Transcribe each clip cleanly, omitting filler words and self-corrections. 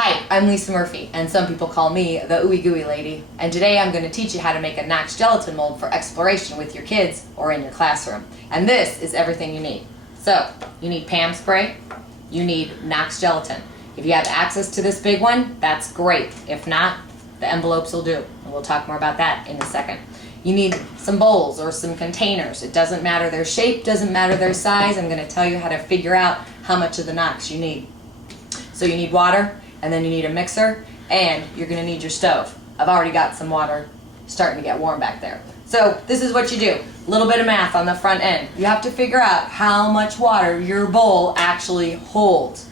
Hi, I'm Lisa Murphy, and some people call me the ooey gooey lady, and today I'm going to teach you how to make a Knox Gelatin mold for exploration with your kids or in your classroom. And this is everything you need. So, you need Pam spray, you need Knox Gelatin. If you have access to this big one, that's great. If not, the envelopes will do, and we'll talk more about that in a second. You need some bowls or some containers. It doesn't matter their shape, doesn't matter their size. I'm going to tell you how to figure out how much of the Knox you need. So you need water, and then you need a mixer, and you're going to need your stove. I've already got some water starting to get warm back there. So this is what you do. A little bit of math on the front end. You have to figure out how much water your bowl actually holds.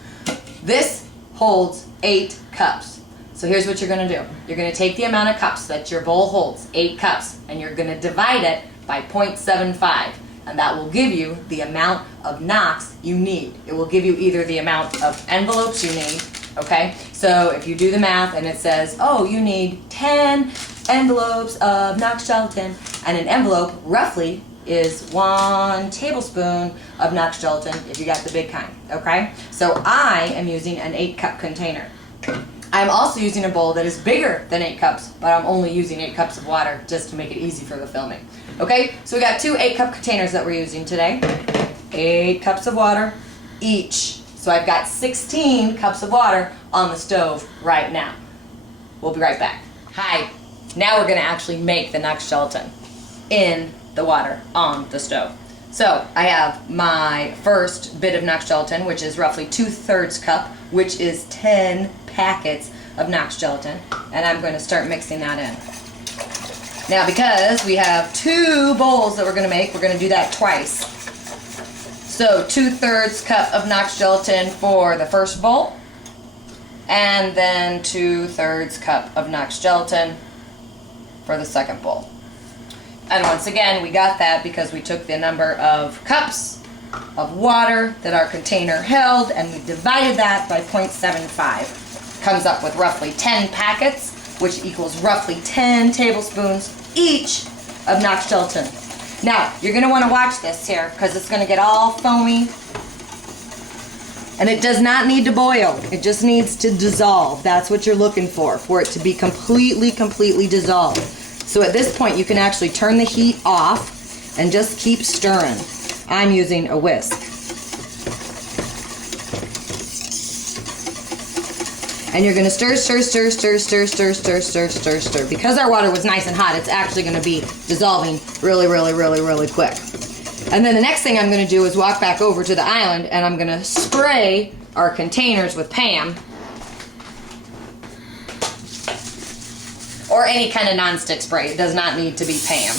This holds 8 cups. So here's what you're going to do. You're going to take the amount of cups that your bowl holds, 8 cups, and you're going to divide it by 0.75. And that will give you the amount of Knox you need. It will give you either the amount of envelopes you need, okay? So if you do the math and it says, oh, you need 10 envelopes of Knox Gelatin, and an envelope roughly is 1 tablespoon of Knox Gelatin if you got the big kind, okay? So I am using an 8-cup container. I'm also using a bowl that is bigger than 8 cups, but I'm only using 8 cups of water just to make it easy for the filming. Okay, so we got 2 8-cup containers that we're using today. 8 cups of water each. So I've got 16 cups of water on the stove right now. We'll be right back. Hi, now we're gonna actually make the Knox Gelatin in the water on the stove. So I have my first bit of Knox Gelatin, which is roughly 2/3 cup, which is 10 packets of Knox Gelatin, and I'm going to start mixing that in. Now because we have 2 bowls that we're going to make, we're going to do that twice. So 2/3 cup of Knox Gelatin for the first bowl, and then 2/3 cup of Knox Gelatin for the second bowl. And once again, we got that because we took the number of cups of water that our container held and we divided that by 0.75. Comes up with roughly 10 packets, which equals roughly 10 tablespoons each of Knox Gelatin. Now, you're going to want to watch this here because it's going to get all foamy. And it does not need to boil. It just needs to dissolve. That's what you're looking for it to be completely dissolved. So at this point, you can actually turn the heat off and just keep stirring. I'm using a whisk. And you're going to stir. Because our water was nice and hot, it's actually going to be dissolving really quick. And then the next thing I'm going to do is walk back over to the island and I'm going to spray our containers with Pam. Or any kind of nonstick spray. It does not need to be Pam.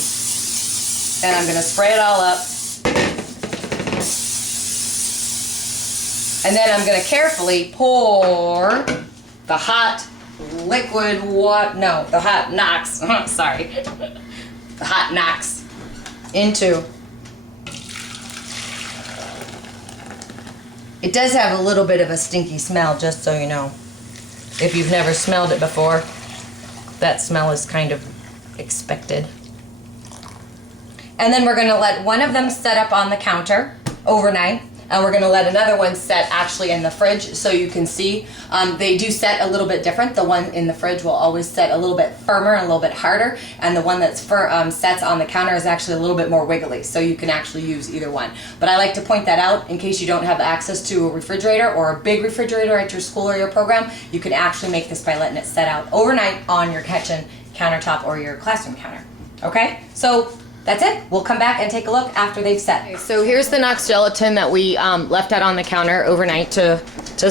And I'm going to spray it all up. And then I'm going to carefully pour the hot liquid water, no, the hot Knox, sorry, the hot Knox into. It does have a little bit of a stinky smell, just so you know. If you've never smelled it before, that smell is kind of expected. And then we're going to let one of them set up on the counter overnight. And we're going to let another one set actually in the fridge so you can see. They do set a little bit different. The one in the fridge will always set a little bit firmer and a little bit harder. And the one that's sets on the counter is actually a little bit more wiggly. So you can actually use either one. But I like to point that out in case you don't have access to a refrigerator or a big refrigerator at your school or your program. You can actually make this by letting it set out overnight on your kitchen countertop or your classroom counter. Okay? So that's it. We'll come back and take a look after they've set. Okay, so here's the Knox Gelatin that we left out on the counter overnight to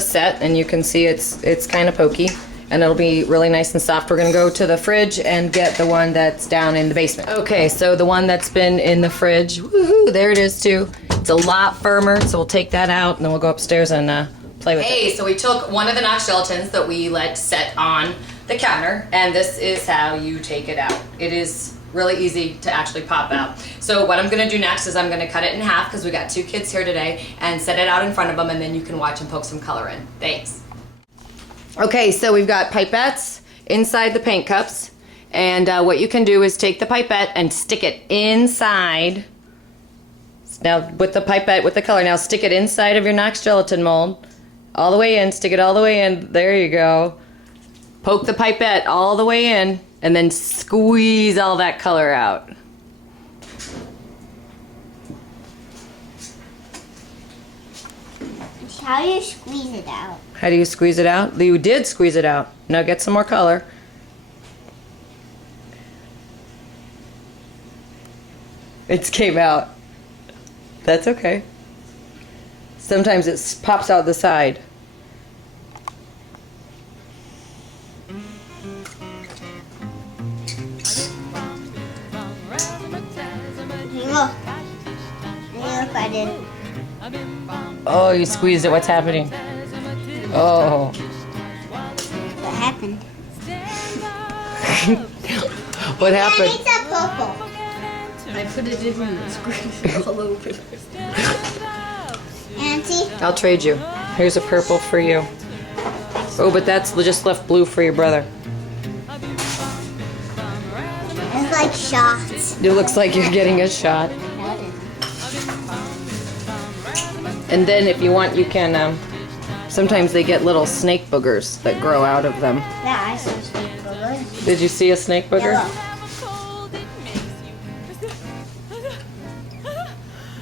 set, and you can see it's kind of pokey, and it'll be really nice and soft. We're gonna go to the fridge and get the one that's down in the basement. Okay, so the one that's been in the fridge, woohoo, there it is too. It's a lot firmer, so we'll take that out, and then we'll go upstairs and play with it. Hey, so we took one of the Knox Gelatins that we let set on the counter, and this is how you take it out. It is really easy to actually pop out. So what I'm going to do next is I'm going to cut it in half because we got 2 kids here today and set it out in front of them, and then you can watch and poke some color in. Thanks. Okay, so we've got pipettes inside the paint cups, and what you can do is take the pipette and stick it inside. Now with the pipette with the color, now stick it inside of your Knox Gelatin mold All the way in. Stick it all the way in. There you go. Poke the pipette all the way in, and then squeeze all that color out. How do you squeeze it out? How do you squeeze it out? You did squeeze it out. Now get some more color. It came out. That's okay. Sometimes it pops out the side. Look. Look, I did. Oh, you squeezed it. What's happening? Oh. What happened? What happened? It's a purple. I put it in and squeezed it all over. Auntie? I'll trade you. Here's a purple for you. Oh, but that's just left blue for your brother. It's like shots. It looks like you're getting a shot. No, it isn't. And then if you want, you can, sometimes they get little snake boogers that grow out of them. Yeah, I saw snake boogers. Did you see a snake booger? Yellow.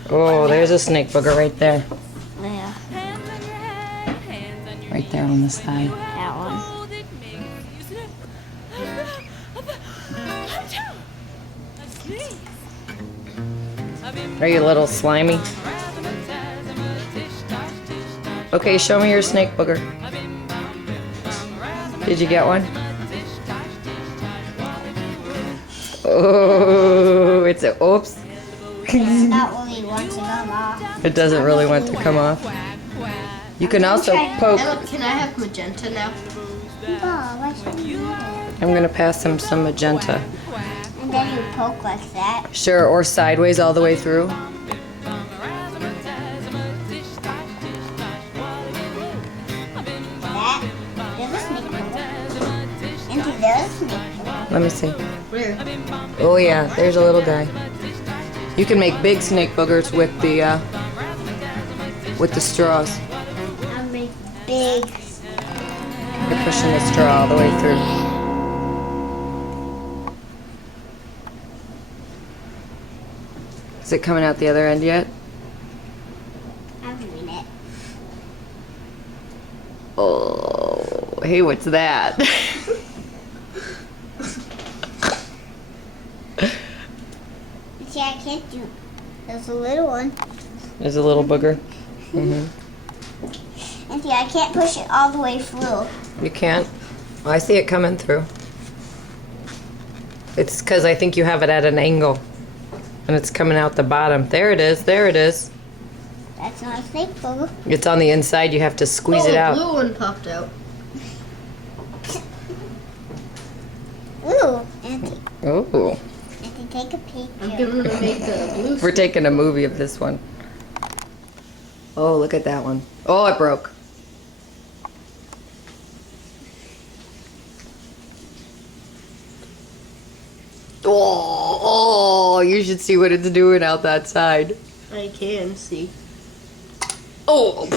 Oh, there's a snake booger right there. Yeah, Right there on the side. that one. Are you a little slimy? Okay, show me your snake booger. Did you get one? Oh, it's a oops. It's not really want to come off. It doesn't really want to come off. You can also poke. Ella, can I have magenta now? Oh, why should you do it? I'm gonna pass him some magenta. And then you poke like that. Sure, or sideways all the way through. That. There's a snake booger. Auntie, there's a snake booger. Let me see. Where? Oh yeah, there's a little guy. You can make big snake boogers with the straws. I'll make big. You're pushing the straw all the way through. Is it coming out the other end yet? I'm doing it. Oh, hey, what's that? See, I can't do. There's a little one. There's a little booger. Mm-hmm. And see, I can't push it all the way through. You can't? Oh, I see it coming through. It's because I think you have it at an angle. And it's coming out the bottom. There it is. There it is. That's not a snake booger. It's on the inside. You have to squeeze it The out. blue one popped out. Ooh, Auntie. Oh. Auntie, take a picture. I'm gonna make the blue. We're taking a movie of this one. Oh, look at that one. Oh, it broke. Oh, you should see what it's doing out that side. I can see. Oh.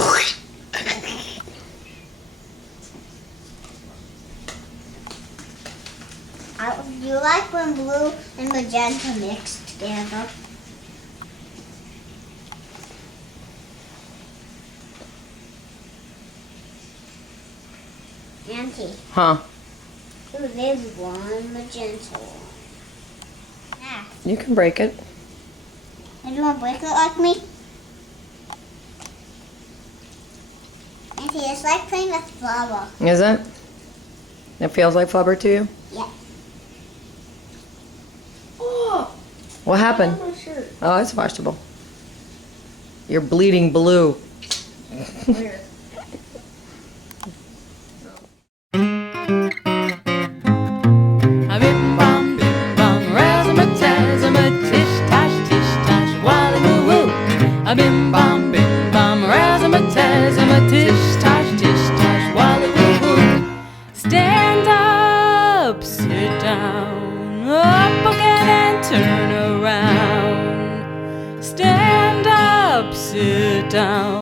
Do you like when blue and magenta mix together? Auntie, Huh. ooh, there's one magenta one. Ah, You can break it. do you want to break it like me? Auntie, it's like playing with flour. Is it? It feels like flubber to you? Yeah. Oh, What happened? my shirt. Oh, it's washable. You're bleeding blue. Where?